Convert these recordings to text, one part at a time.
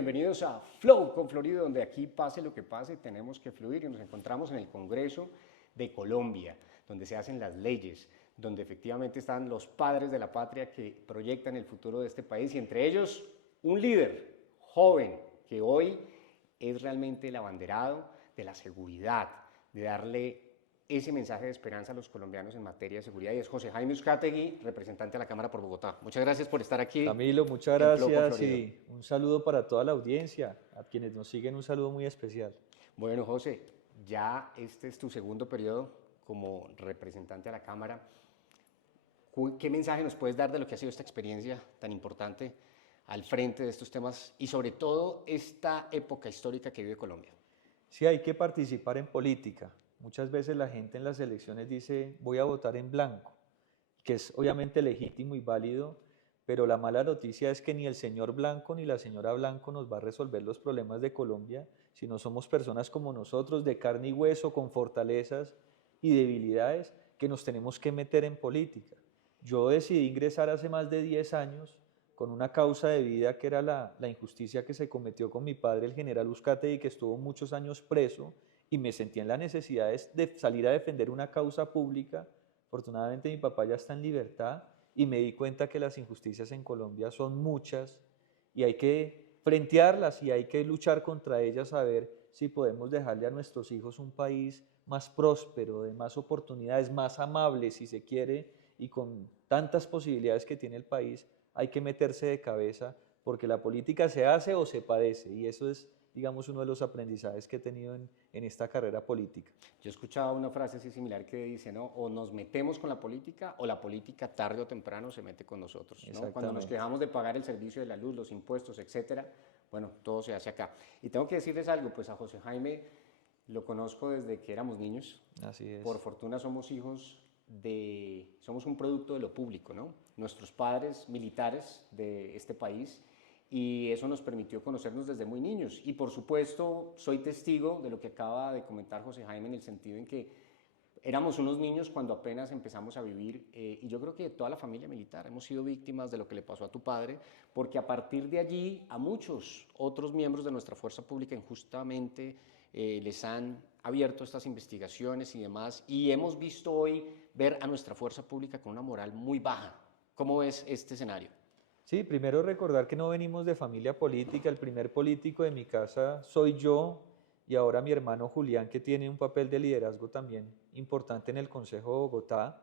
bienvenidos a Flow con Florido, donde aquí pase lo que pase, tenemos que fluir y nos encontramos en el Congreso de Colombia, donde se hacen las leyes, donde efectivamente están los padres de la patria que proyectan el futuro de este país y entre ellos un líder joven que hoy es realmente el abanderado de la seguridad, de darle ese mensaje de esperanza a los colombianos en materia de seguridad y es José Jaime Uzcategui, representante de la Cámara por Bogotá. Muchas gracias por estar aquí Camilo, muchas en Flow con gracias Florido. y un saludo para toda la audiencia, a quienes nos siguen un saludo muy especial. Bueno, José, ya este es tu segundo periodo como representante a la Cámara. ¿Qué mensaje nos puedes dar de lo que ha sido esta experiencia tan importante al frente de estos temas y sobre todo esta época histórica que vive Colombia? Sí, hay que participar en política. Muchas veces la gente en las elecciones dice voy a votar en blanco, que es obviamente legítimo y válido, pero la mala noticia es que ni el señor Blanco ni la señora Blanco nos va a resolver los problemas de Colombia si no somos personas como nosotros, de carne y hueso, con fortalezas y debilidades, que nos tenemos que meter en política. Yo decidí ingresar hace más de 10 años con una causa de vida que era la injusticia que se cometió con mi padre, el general Uzcategui, que estuvo muchos años preso, y me sentí en la necesidad de salir a defender una causa pública. Afortunadamente mi papá ya está en libertad y me di cuenta que las injusticias en Colombia son muchas y hay que frentearlas y hay que luchar contra ellas a ver si podemos dejarle a nuestros hijos un país más próspero, de más oportunidades, más amable si se quiere, y con tantas posibilidades que tiene el país hay que meterse de cabeza porque la política se hace o se padece y eso es, digamos, uno de los aprendizajes que he tenido en esta carrera política. Yo escuchaba una frase así similar que dice, ¿no? O nos metemos con la política o la política tarde o temprano se mete con nosotros, ¿no? Cuando nos Exactamente. quejamos de pagar el servicio de la luz, los impuestos, etcétera, bueno, todo se hace acá. Y tengo que decirles algo, pues a José Jaime lo conozco desde que éramos niños. Así Por es. fortuna somos un producto de lo público, ¿no? Nuestros padres militares de este país y eso nos permitió conocernos desde muy niños. Y por supuesto, soy testigo de lo que acaba de comentar José Jaime en el sentido en que éramos unos niños cuando apenas empezamos a vivir y yo creo que toda la familia militar hemos sido víctimas de lo que le pasó a tu padre, porque a partir de allí a muchos otros miembros de nuestra fuerza pública injustamente les han abierto estas investigaciones y demás y hemos visto hoy ver a nuestra fuerza pública con una moral muy baja. ¿Cómo ves este escenario? Sí, primero recordar que no venimos de familia política, el primer político de mi casa soy yo y ahora mi hermano Julián, que tiene un papel de liderazgo también importante en el Consejo de Bogotá.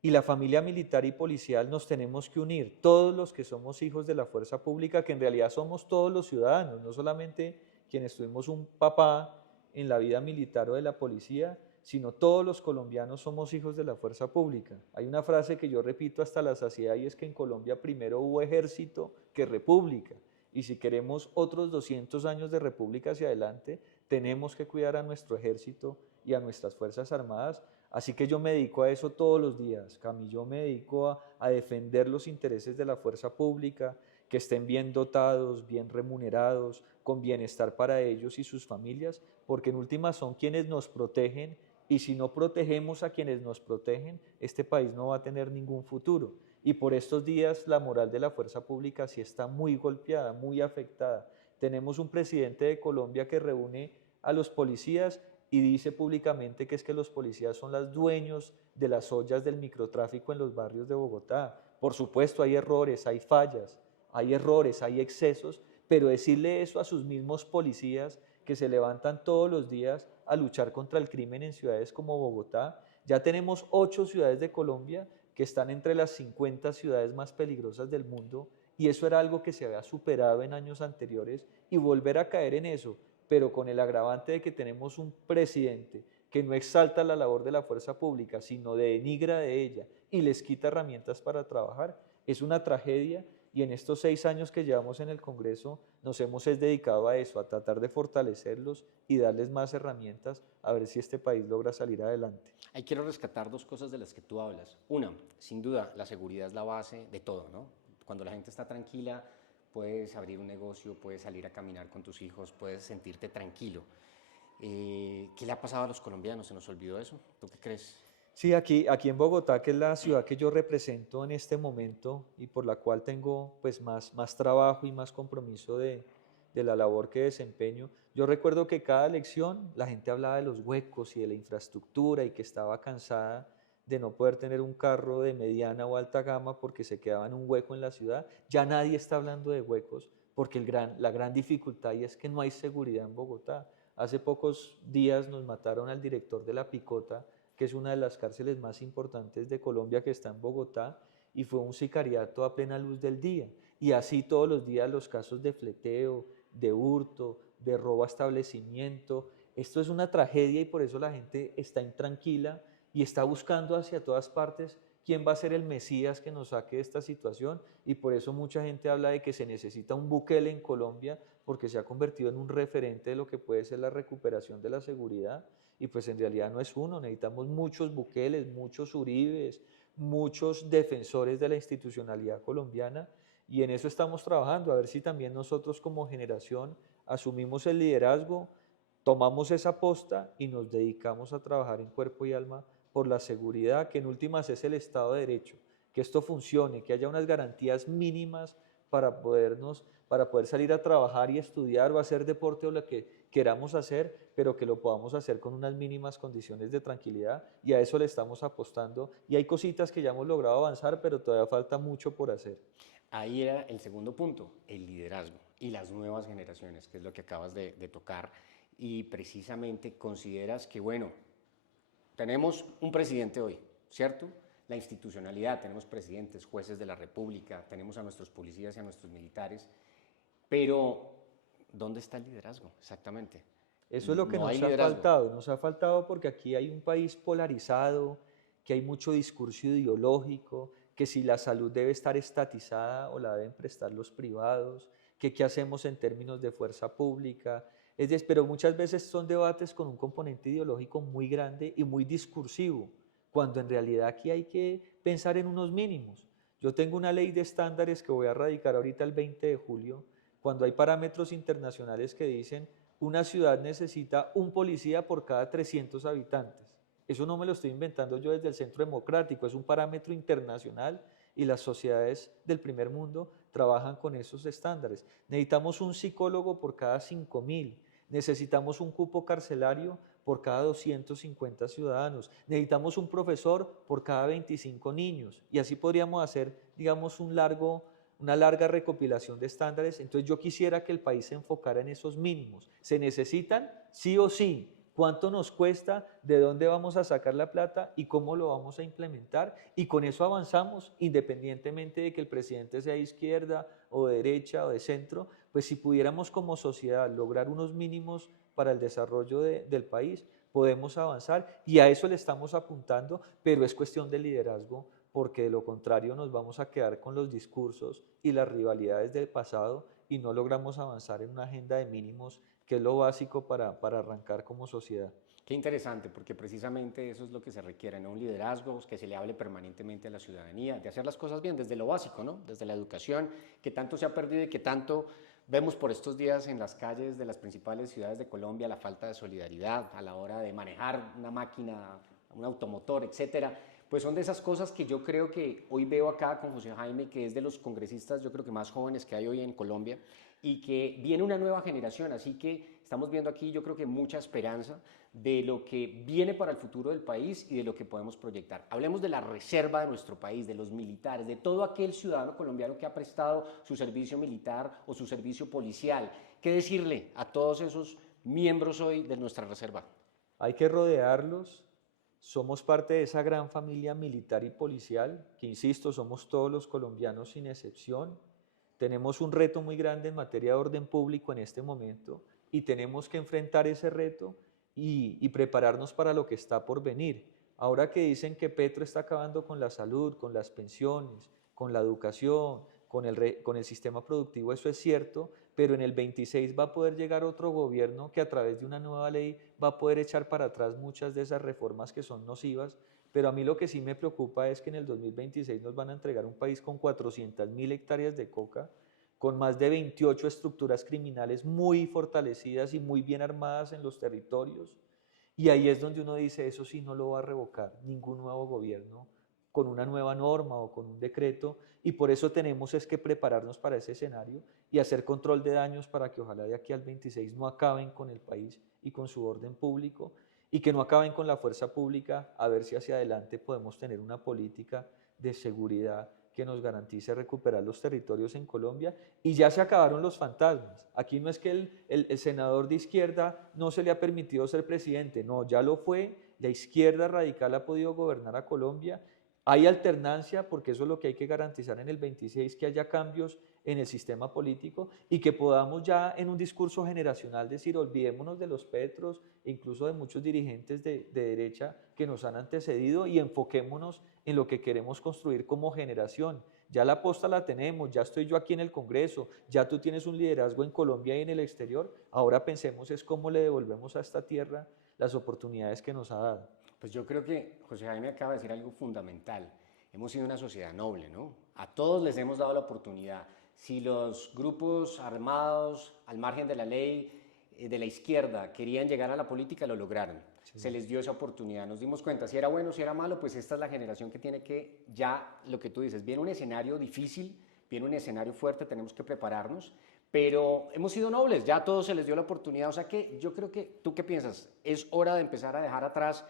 Y la familia militar y policial nos tenemos que unir, todos los que somos hijos de la fuerza pública, que en realidad somos todos los ciudadanos, no solamente quienes tuvimos un papá en la vida militar o de la policía, sino todos los colombianos somos hijos de la fuerza pública. Hay una frase que yo repito hasta la saciedad y es que en Colombia primero hubo ejército que república. Y si queremos otros 200 años de república hacia adelante, tenemos que cuidar a nuestro ejército y a nuestras fuerzas armadas. Así que yo me dedico a eso todos los días, Cami. Yo me dedico a defender los intereses de la fuerza pública, que estén bien dotados, bien remunerados, con bienestar para ellos y sus familias, porque en últimas son quienes nos protegen y si no protegemos a quienes nos protegen, este país no va a tener ningún futuro. Y por estos días la moral de la fuerza pública sí está muy golpeada, muy afectada. Tenemos un presidente de Colombia que reúne a los policías y dice públicamente que es que los policías son los dueños de las ollas del microtráfico en los barrios de Bogotá. Por supuesto hay errores, hay fallas, hay errores, hay excesos, pero decirle eso a sus mismos policías que se levantan todos los días a luchar contra el crimen en ciudades como Bogotá. Ya tenemos 8 ciudades de Colombia que están entre las 50 ciudades más peligrosas del mundo y eso era algo que se había superado en años anteriores y volver a caer en eso, pero con el agravante de que tenemos un presidente que no exalta la labor de la fuerza pública, sino denigra de ella y les quita herramientas para trabajar, es una tragedia y en estos 6 años que llevamos en el Congreso nos hemos dedicado a eso, a tratar de fortalecerlos y darles más herramientas a ver si este país logra salir adelante. Ahí quiero rescatar dos cosas de las que tú hablas. Una, sin duda, la seguridad es la base de todo, ¿no? Cuando la gente está tranquila, puedes abrir un negocio, puedes salir a caminar con tus hijos, puedes sentirte tranquilo. ¿Qué le ha pasado a los colombianos? ¿Se nos olvidó eso? ¿Tú qué crees? Sí, aquí en Bogotá, que es la ciudad que yo represento en este momento y por la cual tengo pues más trabajo y más compromiso de la labor que desempeño. Yo recuerdo que cada elección la gente hablaba de los huecos y de la infraestructura y que estaba cansada de no poder tener un carro de mediana o alta gama porque se quedaba en un hueco en la ciudad. Ya nadie está hablando de huecos porque la gran dificultad y es que no hay seguridad en Bogotá. Hace pocos días nos mataron al director de La Picota, que es una de las cárceles más importantes de Colombia que está en Bogotá, y fue un sicariato a plena luz del día. Y así todos los días los casos de fleteo, de hurto, de robo a establecimiento. Esto es una tragedia y por eso la gente está intranquila y está buscando hacia todas partes quién va a ser el Mesías que nos saque de esta situación, y por eso mucha gente habla de que se necesita un Bukele en Colombia porque se ha convertido en un referente de lo que puede ser la recuperación de la seguridad, y pues en realidad no es uno, necesitamos muchos Bukeles, muchos Uribes, muchos defensores de la institucionalidad colombiana, y en eso estamos trabajando, a ver si también nosotros como generación asumimos el liderazgo, tomamos esa posta y nos dedicamos a trabajar en cuerpo y alma por la seguridad, que en últimas es el Estado de Derecho, que esto funcione, que haya unas garantías mínimas para poder salir a trabajar y estudiar o hacer deporte o lo que queramos hacer, pero que lo podamos hacer con unas mínimas condiciones de tranquilidad, y a eso le estamos apostando, y hay cositas que ya hemos logrado avanzar, pero todavía falta mucho por hacer. Ahí era el segundo punto, el liderazgo y las nuevas generaciones, que es lo que acabas de tocar. Y precisamente consideras que, bueno, tenemos un presidente hoy, ¿cierto? La institucionalidad, tenemos presidentes, jueces de la República, tenemos a nuestros policías y a nuestros militares, pero ¿dónde está el liderazgo exactamente? Eso es lo que No hay liderazgo. nos ha faltado porque aquí hay un país polarizado, que hay mucho discurso ideológico, que si la salud debe estar estatizada o la deben prestar los privados, que qué hacemos en términos de fuerza pública. Pero muchas veces son debates con un componente ideológico muy grande y muy discursivo, cuando en realidad aquí hay que pensar en unos mínimos. Yo tengo una ley de estándares que voy a radicar ahorita el 20 de julio, cuando hay parámetros internacionales que dicen una ciudad necesita un policía por cada 300 habitantes. Eso no me lo estoy inventando yo desde el Centro Democrático, es un parámetro internacional y las sociedades del primer mundo trabajan con esos estándares. Necesitamos un psicólogo por cada 5.000, necesitamos un cupo carcelario por cada 250 ciudadanos, necesitamos un profesor por cada 25 niños, y así podríamos hacer, digamos, una larga recopilación de estándares. Entonces yo quisiera que el país se enfocara en esos mínimos. ¿Se necesitan? Sí o sí. ¿Cuánto nos cuesta? ¿De dónde vamos a sacar la plata? ¿Y cómo lo vamos a implementar? Y con eso avanzamos, independientemente de que el presidente sea de izquierda o de derecha o de centro, pues si pudiéramos como sociedad lograr unos mínimos para el desarrollo del país, podemos avanzar, y a eso le estamos apuntando, pero es cuestión de liderazgo, porque de lo contrario nos vamos a quedar con los discursos y las rivalidades del pasado y no logramos avanzar en una agenda de mínimos, que es lo básico para arrancar como sociedad. Qué interesante, porque precisamente eso es lo que se requiere, ¿no? Un liderazgo, que se le hable permanentemente a la ciudadanía, de hacer las cosas bien desde lo básico, ¿no? Desde la educación, que tanto se ha perdido y que tanto vemos por estos días en las calles de las principales ciudades de Colombia, la falta de solidaridad a la hora de manejar una máquina, un automotor, etcétera. Pues son de esas cosas que yo creo que hoy veo acá con José Jaime, que es de los congresistas, yo creo que más jóvenes que hay hoy en Colombia, y que viene una nueva generación, así que estamos viendo aquí yo creo que mucha esperanza de lo que viene para el futuro del país y de lo que podemos proyectar. Hablemos de la reserva de nuestro país, de los militares, de todo aquel ciudadano colombiano que ha prestado su servicio militar o su servicio policial. ¿Qué decirle a todos esos miembros hoy de nuestra reserva? Hay que rodearlos. Somos parte de esa gran familia militar y policial, que insisto, somos todos los colombianos sin excepción. Tenemos un reto muy grande en materia de orden público en este momento, y tenemos que enfrentar ese reto y prepararnos para lo que está por venir. Ahora que dicen que Petro está acabando con la salud, con las pensiones, con la educación, con el sistema productivo, eso es cierto, pero en el 26 va a poder llegar otro gobierno que a través de una nueva ley va a poder echar para atrás muchas de esas reformas que son nocivas. Pero a mí lo que sí me preocupa es que en el 2026 nos van a entregar un país con 400.000 hectáreas de coca, con más de 28 estructuras criminales muy fortalecidas y muy bien armadas en los territorios. Y ahí es donde uno dice, eso sí no lo va a revocar ningún nuevo gobierno con una nueva norma o con un decreto, y por eso tenemos es que prepararnos para ese escenario y hacer control de daños para que ojalá de aquí al 26 no acaben con el país y con su orden público y que no acaben con la fuerza pública, a ver si hacia adelante podemos tener una política de seguridad que nos garantice recuperar los territorios en Colombia. Y ya se acabaron los fantasmas. Aquí no es que el senador de izquierda no se le ha permitido ser presidente, no, ya lo fue, la izquierda radical ha podido gobernar a Colombia. Hay alternancia, porque eso es lo que hay que garantizar en el 26, que haya cambios en el sistema político y que podamos ya en un discurso generacional decir, olvidémonos de los Petros e incluso de muchos dirigentes de derecha que nos han antecedido y enfoquémonos en lo que queremos construir como generación. Ya la posta la tenemos, ya estoy yo aquí en el Congreso, ya tú tienes un liderazgo en Colombia y en el exterior, ahora pensemos es cómo le devolvemos a esta tierra las oportunidades que nos ha dado. Pues yo creo que José Jaime acaba de decir algo fundamental. Hemos sido una sociedad noble, ¿no? A todos les hemos dado la oportunidad. Si los grupos armados, al margen de la ley, de la izquierda, querían llegar a la política, lo lograron. Sí. Se les dio esa oportunidad. Nos dimos cuenta, si era bueno, si era malo, pues esta es la generación que tiene que, ya lo que tú dices, viene un escenario difícil, viene un escenario fuerte, tenemos que prepararnos, pero hemos sido nobles, ya a todos se les dio la oportunidad. O sea que yo creo que, ¿tú qué piensas? Es hora de empezar a dejar atrás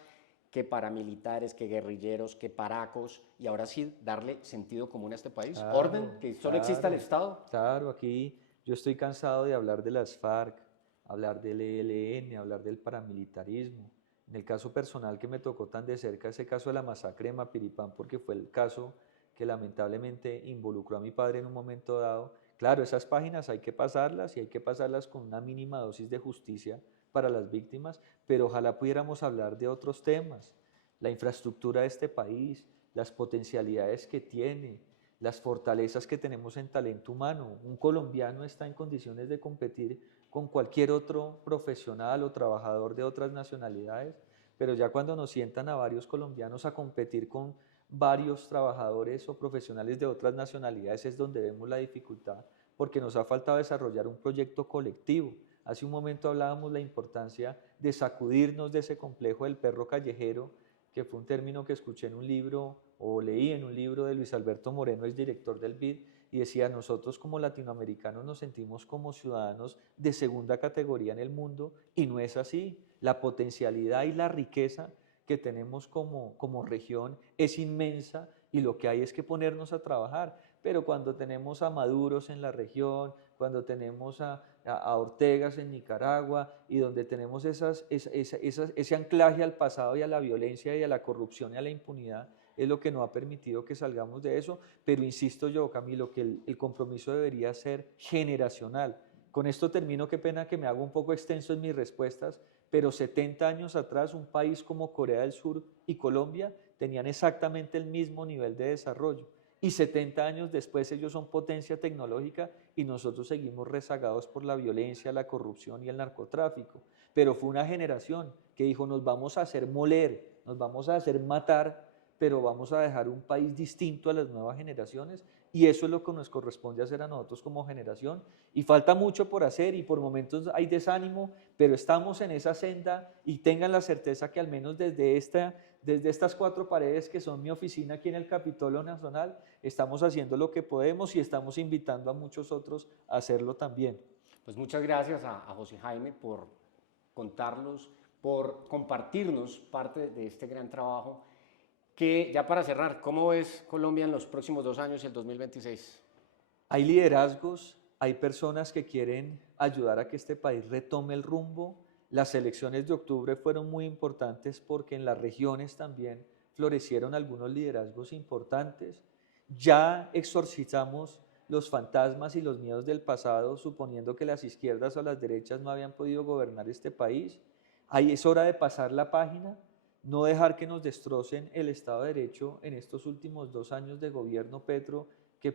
que paramilitares, que guerrilleros, que paracos, y ahora sí darle sentido común a este país, claro, orden, que solo exista el Estado. Claro, aquí yo estoy cansado de hablar de las FARC, hablar del ELN, hablar del paramilitarismo. En el caso personal que me tocó tan de cerca, ese caso de la masacre de Mapiripán, porque fue el caso que lamentablemente involucró a mi padre en un momento dado. Claro, esas páginas hay que pasarlas y hay que pasarlas con una mínima dosis de justicia para las víctimas, pero ojalá pudiéramos hablar de otros temas, la infraestructura de este país, las potencialidades que tiene, las fortalezas que tenemos en talento humano. Un colombiano está en condiciones de competir con cualquier otro profesional o trabajador de otras nacionalidades, pero ya cuando nos sientan a varios colombianos a competir con varios trabajadores o profesionales de otras nacionalidades es donde vemos la dificultad, porque nos ha faltado desarrollar un proyecto colectivo. Hace un momento hablábamos la importancia de sacudirnos de ese complejo del perro callejero, que fue un término que escuché en un libro o leí en un libro de Luis Alberto Moreno, el director del BID, y decía, nosotros como latinoamericanos nos sentimos como ciudadanos de segunda categoría en el mundo, y no es así. La potencialidad y la riqueza que tenemos como región es inmensa y lo que hay es que ponernos a trabajar. Pero cuando tenemos a Maduros en la región, cuando tenemos a Ortegas en Nicaragua y donde tenemos ese anclaje al pasado y a la violencia y a la corrupción y a la impunidad, es lo que no ha permitido que salgamos de eso. Pero insisto yo, Camilo, que el compromiso debería ser generacional. Con esto termino, qué pena que me hago un poco extenso en mis respuestas, pero 70 años atrás un país como Corea del Sur y Colombia tenían exactamente el mismo nivel de desarrollo. Y 70 años después ellos son potencia tecnológica y nosotros seguimos rezagados por la violencia, la corrupción y el narcotráfico. Pero fue una generación que dijo, nos vamos a hacer moler, nos vamos a hacer matar, pero vamos a dejar un país distinto a las nuevas generaciones, y eso es lo que nos corresponde hacer a nosotros como generación. Y falta mucho por hacer y por momentos hay desánimo, pero estamos en esa senda y tengan la certeza que al menos desde estas 4 paredes que son mi oficina aquí en el Capitolio Nacional, estamos haciendo lo que podemos y estamos invitando a muchos otros a hacerlo también. Pues muchas gracias a José Jaime por contarnos, por compartirnos parte de este gran trabajo. Que ya para cerrar, ¿cómo ves Colombia en los próximos 2 años y el 2026? Hay liderazgos, hay personas que quieren ayudar a que este país retome el rumbo. Las elecciones de octubre fueron muy importantes porque en las regiones también florecieron algunos liderazgos importantes. Ya exorcizamos los fantasmas y los miedos del pasado, suponiendo que las izquierdas o las derechas no habían podido gobernar este país. Ahí es hora de pasar la página, no dejar que nos destrocen el Estado de Derecho en estos últimos 2 años de gobierno Petro, que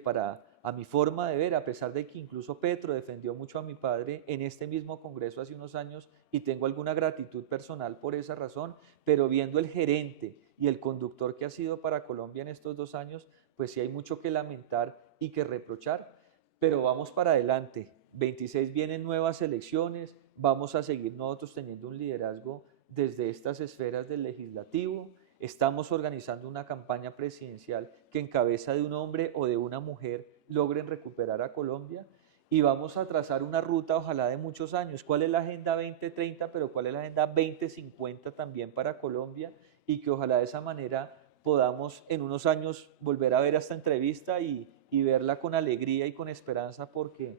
a mi forma de ver, a pesar de que incluso Petro defendió mucho a mi padre en este mismo Congreso hace unos años, y tengo alguna gratitud personal por esa razón, pero viendo el gerente y el conductor que ha sido para Colombia en estos 2 años, pues sí hay mucho que lamentar y que reprochar, pero vamos para adelante. 26 vienen nuevas elecciones, vamos a seguir nosotros teniendo un liderazgo desde estas esferas del legislativo. estamos organizando una campaña presidencial que en cabeza de un hombre o de una mujer logren recuperar a Colombia y vamos a trazar una ruta ojalá de muchos años. ¿Cuál es la Agenda 2030, pero cuál es la Agenda 2050 también para Colombia? Y que ojalá de esa manera podamos en unos años volver a ver esta entrevista y verla con alegría y con esperanza porque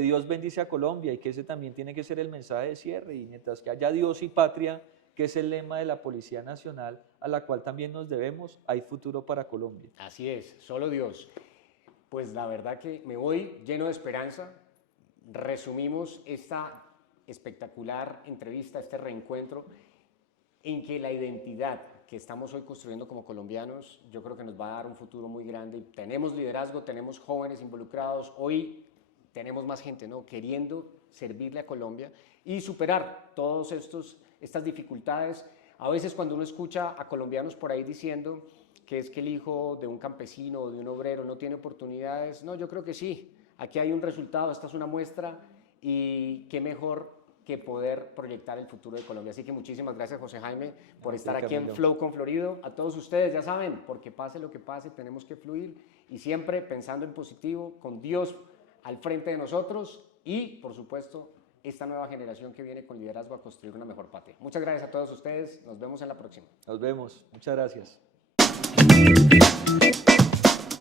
Dios bendice a Colombia y que ese también tiene que ser el mensaje de cierre. Y mientras que haya Dios y patria, que es el lema de la Policía Nacional, a la cual también nos debemos, hay futuro para Colombia. Así es, solo Dios. Pues la verdad que me voy lleno de esperanza. Resumimos esta espectacular entrevista, este reencuentro, en que la identidad que estamos hoy construyendo como colombianos, yo creo que nos va a dar un futuro muy grande. Tenemos liderazgo, tenemos jóvenes involucrados, hoy tenemos más gente, ¿no?, queriendo servirle a Colombia y superar todas estas dificultades. A veces cuando uno escucha a colombianos por ahí diciendo que es que el hijo de un campesino o de un obrero no tiene oportunidades, no, yo creo que sí. Aquí hay un resultado, esta es una muestra y qué mejor que poder proyectar el futuro de Colombia. Así que muchísimas gracias, José Jaime, por estar aquí en Flow con Florido. A todos ustedes, ya saben, porque pase lo que pase, tenemos que fluir y siempre pensando en positivo, con Dios al frente de nosotros y, por supuesto, esta nueva generación que viene con liderazgo a construir una mejor patria. Muchas gracias a todos ustedes. Nos vemos en la próxima. Nos vemos. Muchas gracias.